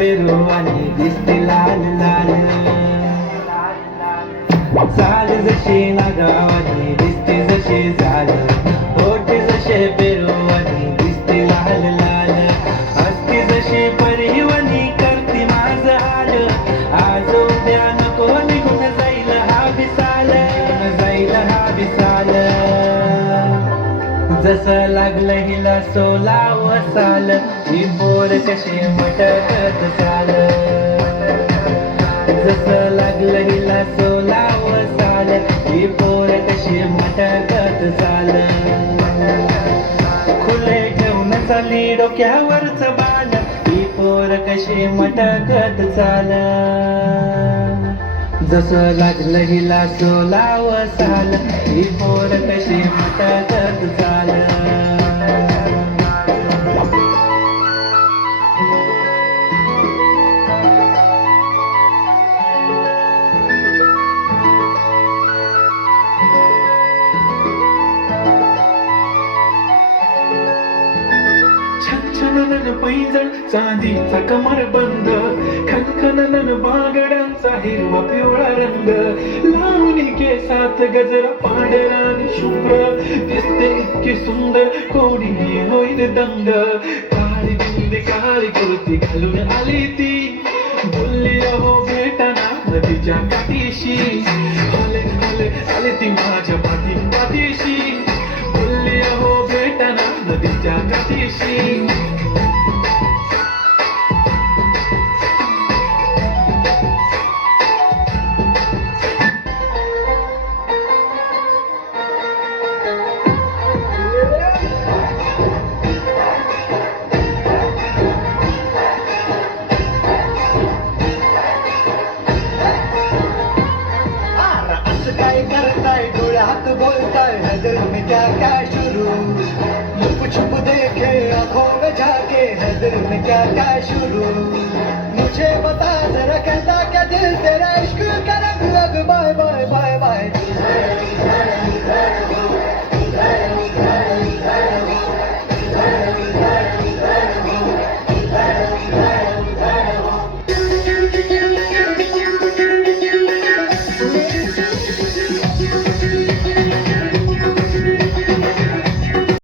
पेरू आणि दिसते लाल लाल. चाल जशी नागावानी दिसते जशी झाल, होठ जसे पेरू आणि दिसते लाल लाल. हसती जशी परिवनी करती माझ हाल, आज उद्या नको निघून जाईल हा विसाल, जाईल हा विसाल. जसं लागलं हिला सोलाव साल, ही पोर कशी मटकत चाल. जसं लागलं हिला सोलाव साल, ही पोर कशी मटकत चाल. खुले ठेवून चालली डोक्यावरच बाल, ही पोर कशी मटकत चाल. जसं लागलं हिला सोलाव साल, ही पोर कशी मटकत चाल. छनछनन पैंजण चांदीचा कमरबंद, खनखनन बागड्यांचा हिरवा पिवळा रंग. लावणी केसात गजरा पांढरा आणि शुभ्र, दिसते इतकी सुंदर कोणी होईल दंग. काळी बिंदी काळी कुर्ती घालून आली ती, बोलली अहो भेटाना नदीच्या काठीशी. आले आले आले ती माझ्या पाठीशी, बोलली अहो भेटाना नदीच्या काठीशी. काय करताय डोळ्यात बोलताय, नजर में क्या क्या शुरू. छुप छुप देखे आंखों में झाके, नजर में क्या क्या शुरू. मुझे बता जरा कहता क्या दिल तेरा